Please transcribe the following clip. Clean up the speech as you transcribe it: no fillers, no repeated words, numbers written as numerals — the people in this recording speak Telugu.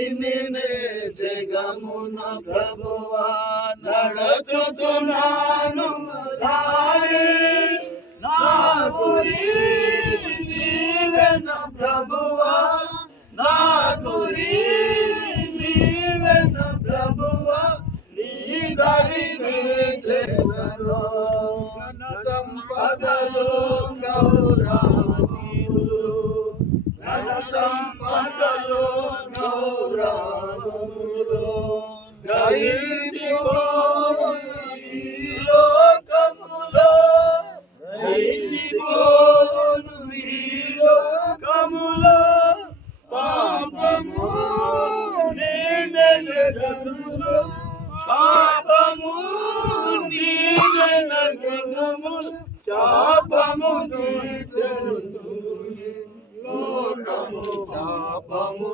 వినినే జగమున ప్రభువా నడచుచున్నాను దారి నా గురి నీవెన ప్రభువా నా గురి నీవెన ప్రభువా నీ దారినే చేరను సంపదలు గౌరవములు ధన సంపదలు గౌరవములు గ్రహించిపోను ఈ లోకములో గ్రహించిపోను ఈ లోకములో పాపము నీవే జగములో పాపము నీవే జగములో శాపము లోకము శాపము